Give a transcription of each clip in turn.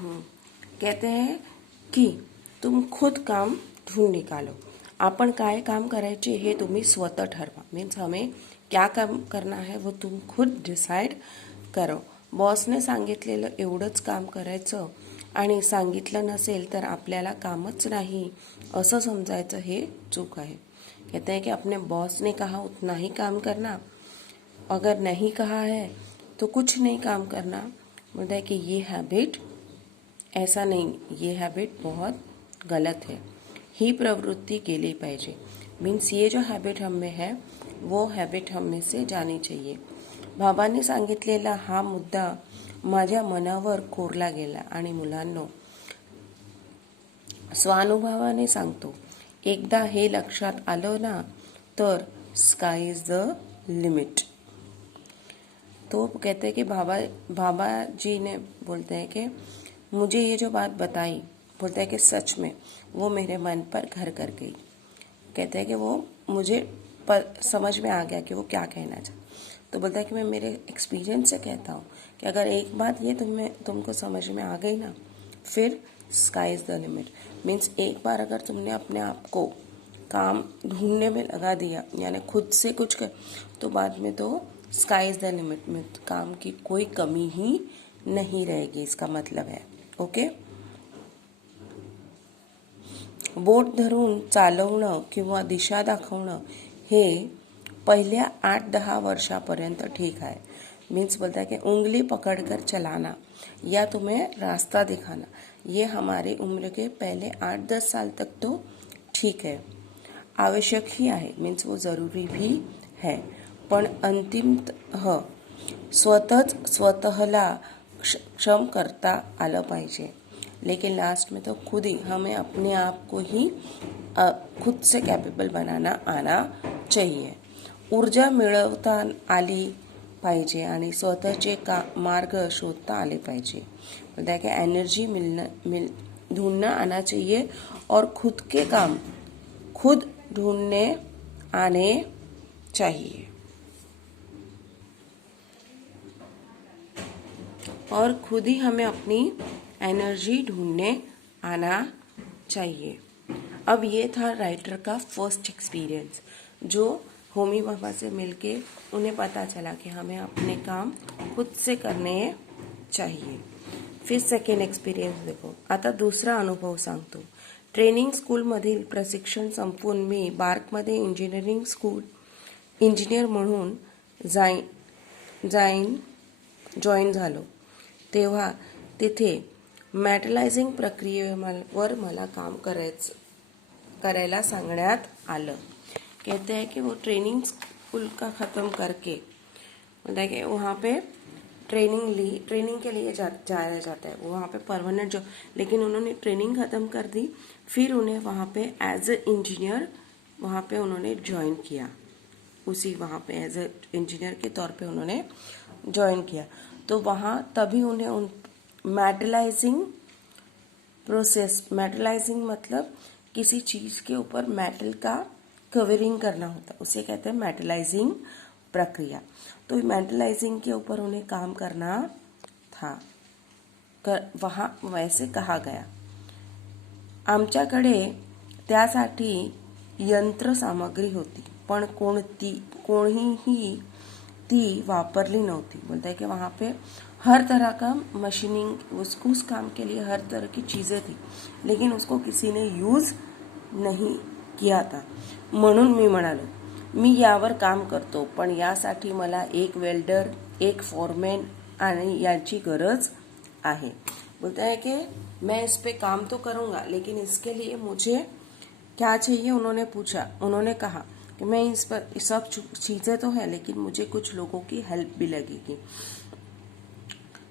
कहते हैं की तुम खुद काम ढूंढ निकालो. आपण काय काम करायचे हे तुम्ही स्वतः ठरवा. मीन्स हमें क्या काम करना है वो तुम खुद डिसाइड करो. बॉसने सांगितलेलं एवढंच काम करायचं आणि सांगितलं नसेल तर आपल्याला कामच नाही असं समजायचं हे चूक आहे. कहते हैं कि अपने बॉस ने कहा उतना ही काम करना, अगर नहीं कहा है तो कुछ नहीं काम करना. बोलता है कि ये हैबिट ऐसा नहीं, ये हैबिट बहुत गलत है. ही प्रवृत्ति केली पाहिजे. मीन्स ये जो हैबिट हम में है वो हैबिट हम में से जानी चाहिए. बाबांनी सांगितलेला हा मुद्दा माझ्या मनावर कोरला गेला आणि मुलांनो स्वानुभवाने सांगतो, एकदा हे लक्षात आलं ना तर स्काय इज द लिमिट. तो कहते हैं कि बाबा जी ने बोलते हैं कि मुझे ये जो बात बताई, बोलते हैं कि सच में वो मेरे मन पर घर कर गई. कहते हैं कि वो मुझे समझ में आ गया कि वो क्या कहना चाहता. तो बोलता है कि मैं मेरे एक्सपीरियंस से कहता हूँ कि अगर एक बात ये तुमको समझ में आ गई ना, फिर sky is the limit. Means एक बार अगर तुमने अपने आप को काम ढूंढने में लगा दिया, यानी खुद से कुछ कर, तो बाद में तो स्काई इज़ द लिमिट में काम की कोई कमी ही नहीं रहेगी. इसका मतलब है ओके. बोट धरून चालवणं किंवा दिशा दाखवणं हे पहिल्या 8-10 वर्षापर्यंत ठीक आहे. मीन्स बोलता है कि उंगली पकड़कर चलाना या तुम्हें रास्ता दिखाना, ये हमारी उम्र के पहले 8-10 साल तक तो ठीक है, आवश्यक ही आहे. मीन्स वो ज़रूरी भी है. पण अंतिमतः स्वतःला क्षम करता आलं पाहिजे. लेकिन लास्ट में तो खुद ही हमें अपने आप को ही खुद से कैपेबल बनाना आना चाहिए. ऊर्जा मिळवता आली पाहिजे आणि स्वतःचे मार्ग शोधता आले पाहिजे. बोलता है कि एनर्जी ढूंढना आना चाहिए और खुद के काम खुद ढूंढने आने चाहिए. और खुद ही हमें अपनी एनर्जी ढूंढने आना चाहिए. अब ये था राइटर का फर्स्ट एक्सपीरियंस, जो होमी बाबा से मिलके उन्हें पता चला कि हमें अपने काम खुद से करने चाहिए. फिर सेकंड एक्सपिरियन्स देखो. आता दुसरा अनुभव सांगतो. ट्रेनिंग स्कूलमधील प्रशिक्षण संपवून मी बार्कमध्ये इंजिनियर म्हणून जॉईन झालो. तेव्हा तिथे मेटलायझिंग प्रक्रियेवर मला काम करायला सांगण्यात आलं. कहते हैं कि वो ट्रेनिंग स्कूल का ख़त्म करके बोलता है कि वहाँ पे ट्रेनिंग के लिए जाया जाता है. वहाँ पे परमानेंट जॉब, लेकिन उन्होंने ट्रेनिंग ख़त्म कर दी. फिर उन्हें वहाँ पे एज ए इंजीनियर वहाँ पे उन्होंने ज्वाइन किया. वहाँ पे एज ए इंजीनियर के तौर पे उन्होंने ज्वाइन किया. तो वहाँ तभी उन्हें मेटलाइजिंग प्रोसेस, मेटलाइजिंग मतलब किसी चीज़ के ऊपर मेटल का कवरिंग करना होता, उसे कहते हैं मेटलाइजिंग प्रक्रिया. तो मेटलाइजिंग के ऊपर उन्हें काम करना था. वहाँ वैसे कहा गया. आमच्याकडे त्यासाठी यंत्रसामग्री होती, पण कोणीही ती वापरली नव्हती. बोलता है कि वहाँ पे हर तरह का मशीनिंग, उस काम के लिए हर तरह की चीज़ें थी, लेकिन उसको किसी ने यूज़ नहीं किया था. म्हणून मी म्हणालो, मी यावर काम करतो, पण यासाठी मला एक वेल्डर, एक फॉरमॅन आणि याची गरज आहे. बोलता है कि मैं इस पे काम तो करूँगा, लेकिन इसके लिए मुझे क्या चाहिए उन्होंने पूछा. उन्होंने कहा कि मैं इस पर सब चीज़ें तो है, लेकिन मुझे कुछ लोगों की हेल्प भी लगेगी.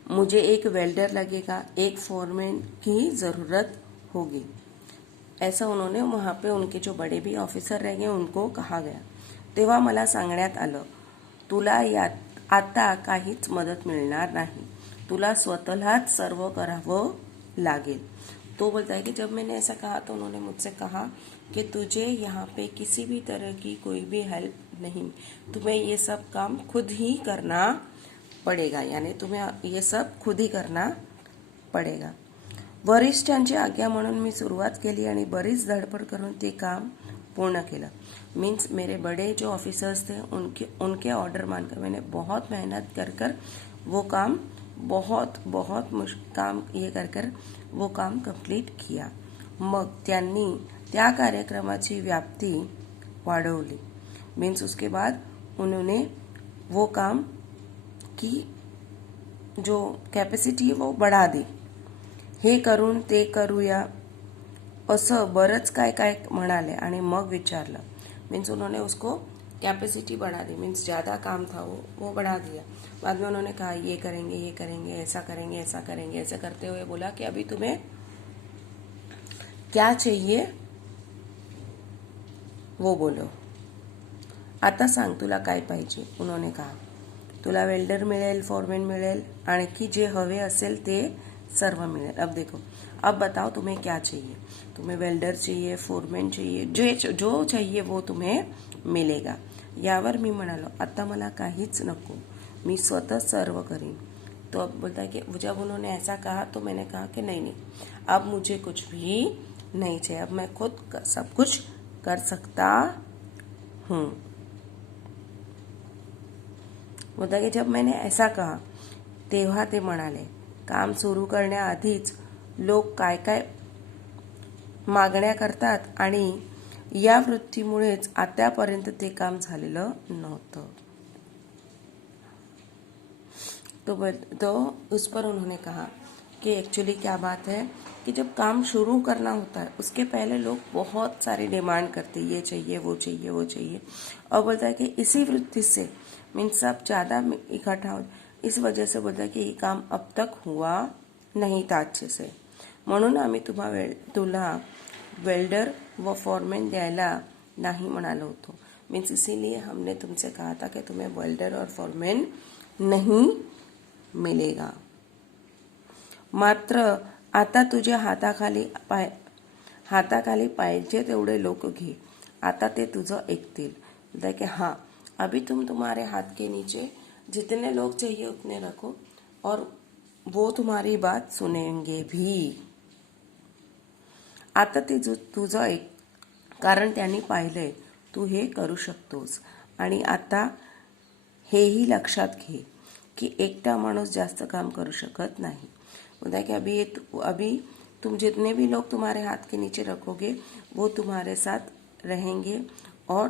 मुझे एक वेल्डर लगेगा, एक फॉरमैन की ज़रूरत होगी. ऐसा उन्होंने वहाँ पे उनके जो बड़े भी ऑफिसर रह गए उनको कहा गया. तेव्हा मला सांगण्यात आलं, तुला यात आता काहीच मदत मिळणार नाही, तुला स्वतःलाच सर्व करावं लागेल. तो बोलता है कि जब मैंने ऐसा कहा तो उन्होंने मुझसे कहा कि तुझे यहाँ पे किसी भी तरह की कोई भी हेल्प नहीं, तुम्हें ये सब काम खुद ही करना पड़ेगा. यानी तुम्हें ये सब खुद ही करना पड़ेगा. वरिष्ठांची आज्ञा म्हणून मी सुरुवात केली आणि बरीच धडपड करून ते काम पूर्ण केलं. मीन्स मेरे बड़े जो ऑफिसर्स थे उनके ऑर्डर मानकर मैंने बहुत मेहनत कर कर वो काम बहुत बहुत काम ये कर कर वो काम कंप्लीट किया. मग त्यांनी त्या कार्यक्रमाची व्याप्ती वाढवली. मीन्स उसके बाद उन्होंने वो काम की जो कॅपॅसिटी है वो बढ़ा दी. हे करून ते करूया असं बरंच काय काय म्हणाले आणि मग विचारलं. मीन्स उन्होंने उसको कैपेसिटी बढ़ा दी. मीन्स ज़्यादा काम था वो बढ़ा दिया. बाद में उन्होंने कहा ये करेंगे, ऐसा करेंगे, ऐसा करेंगे. ऐसा करते हुए बोला कि अभी तुम्हें क्या चाहिए वो बोलो. आता सांग तुला काय पाहिजे. उन्होंने कहा तुला वेल्डर मिळेल, फॉरमॅन मिळेल, आणखी जे हवे असेल ते सर्व मिळेल. अब देखो, अब बताओ तुम्हें क्या चाहिए. तुम्हें वेल्डर चाहिए, फोरमॅन चाहिए, जो चाहिए वो तुम्हें मिलेगा. यावर मी म्हणालो आता मला काहीच नको, मी स्वतः सर्व करीन. तो अब बोलता है कि जब उन्होंने ऐसा कहा तो मैंने कहा कि नहीं, अब मुझे कुछ भी नहीं चाहिए, अब मैं खुद सब कुछ कर सकता हूँ. बोलता कि जब मैंने ऐसा कहा तेव्हा ते म्हणाले काम सुरू करण्याआधीच लोक काय काय मागण्या करतात आणि या वृत्तीमुळेच आतापर्यंत ते काम झालेलं नव्हतं. तो उस पर उन्होंने कहा कि एक्चुअली क्या बात है कि जब काम शुरू करना होता है उसके पहले लोग बहुत सारी डिमांड करते हैं, ये चाहिए वो चाहिए वो चाहिए. और बोलता है कि इसी वृत्ति से मीन्स सब ज़्यादा इकट्ठा हो, इस वजह से बोलता है कि ये काम अब तक हुआ नहीं था अच्छे से, म्हणून आम्ही तुला वेल्डर व फॉरमॅन द्यायला नहीं म्हणालो होतो. मीन्स इसीलिए हमने तुमसे कहा था कि तुम्हें वेल्डर और फॉरमॅन नहीं मिलेगा. मात्र आता तुझ्या हाताखाली पाहिजे तेवढे लोक घे, आता ते तुझं ऐकतील. कि हाँ अभी तुम्हारे हाथ के नीचे जितने लोग चाहिए उतने रखो और वो तुम्हारी बात सुनेंगे भी. आता ते तुझं ऐक, कारण त्यांनी पाहिलंय तू हे करू शकतोस. आणि आता हेही लक्षात घे कि एकटा माणूस जास्त काम करू शकत नाही. बोलता है कि अभी तुम जितने भी लोग तुम्हारे हाथ के नीचे रखोगे वो तुम्हारे साथ रहेंगे और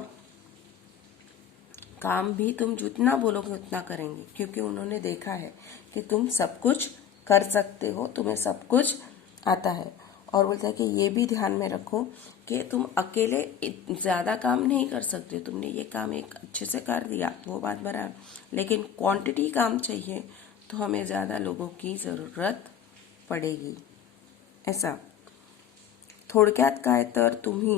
काम भी तुम जितना बोलोगे उतना करेंगे, क्योंकि उन्होंने देखा है कि तुम सब कुछ कर सकते हो, तुम्हें सब कुछ आता है. और बोलता है कि ये भी ध्यान में रखो कि तुम अकेले ज़्यादा काम नहीं कर सकते. तुमने ये काम एक अच्छे से कर दिया वो बात बराबर, लेकिन क्वांटिटी काम चाहिए तो हमें ज़्यादा लोगों की ज़रूरत पडेगी. ऐसा थोडक्यात काय तर तुम्ही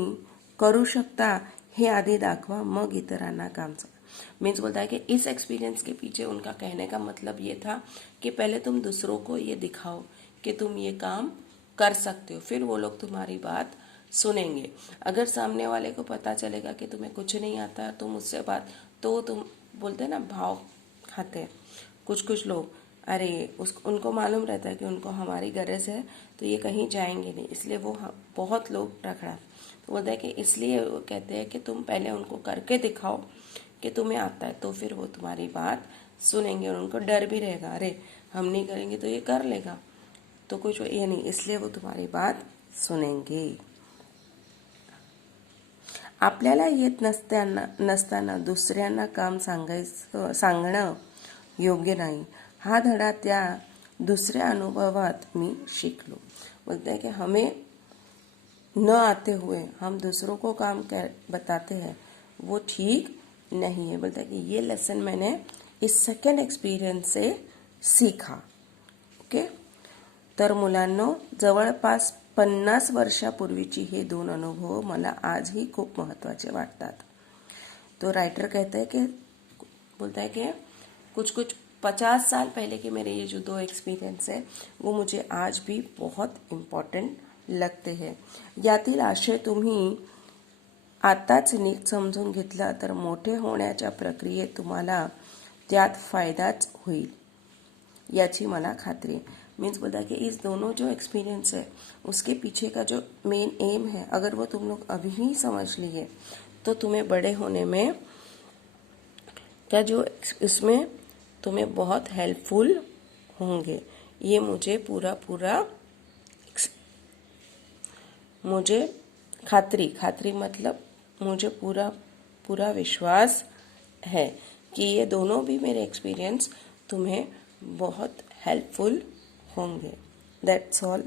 करू शकता हे आधी दाखवा, मग इतरांना काम सांगा. मीन्स बोलता है कि इस एक्सपीरियंस के पीछे उनका कहने का मतलब ये था कि पहले तुम दूसरों को ये दिखाओ कि तुम ये काम कर सकते हो, फिर वो लोग तुम्हारी बात सुनेंगे. अगर सामने वाले को पता चलेगा कि तुम्हें कुछ नहीं आता, तुम उससे बात, तो तुम बोलते हैं ना भाव खाते हैं कुछ लोग. अरे उनको मालूम रहता है कि उनको हमारी गरज है तो ये कहीं जाएंगे नहीं, इसलिए वो बहुत लोग रखड़ा. तो बोलता है कि इसलिए वो कहते हैं कि तुम पहले उनको करके दिखाओ कि तुम्हें आता है, तो फिर वो तुम्हारी बात सुनेंगे और उनको डर भी रहेगा, अरे हम नहीं करेंगे तो ये कर लेगा, तो कुछ ये नहीं, इसलिए वो तुम्हारी बात सुनेंगे. आपल्याला येत नसताना दुसऱ्यांना काम सांगणं योग्य नाही. हा धडा त्या दूसरे अनुभवात मी शिकलो. बोलते हैं कि हमें न आते हुए हम दूसरों को काम बताते हैं वो ठीक नहीं है. बोलता है कि ये लेसन मैंने इस सेकंड एक्सपीरियंस से सीखा. ओके. तर मुलांनो, जवळपास 50 वर्षापूर्वीची हे 2 अनुभव मला आजही खूप महत्त्वाचे वाटतात. तो राइटर कहता है कि बोलता है कि कुछ 50 साल पहले के मेरे ये जो 2 एक्सपीरियंस है वो मुझे आज भी बहुत इम्पॉर्टंट लगते हैं. यातील आशय तुम्ही आताच नीट समजून घेतला तर मोठे होण्याच्या प्रक्रियेत तुम्हाला त्यात फायदाच होईल याची मला खात्री आहे. मीन्स बोला कि इस दोनों जो एक्सपीरियंस है उसके पीछे का जो मेन एम है, अगर वो तुम लोग अभी ही समझ लिए तो तुम्हें बड़े होने में क्या जो इसमें तुम्हें बहुत हेल्पफुल होंगे। ये मुझे पूरा मुझे खातरी मतलब मुझे पूरा विश्वास है कि ये दोनों भी मेरे एक्सपीरियंस तुम्हें बहुत हेल्पफुल होंगे। That's all.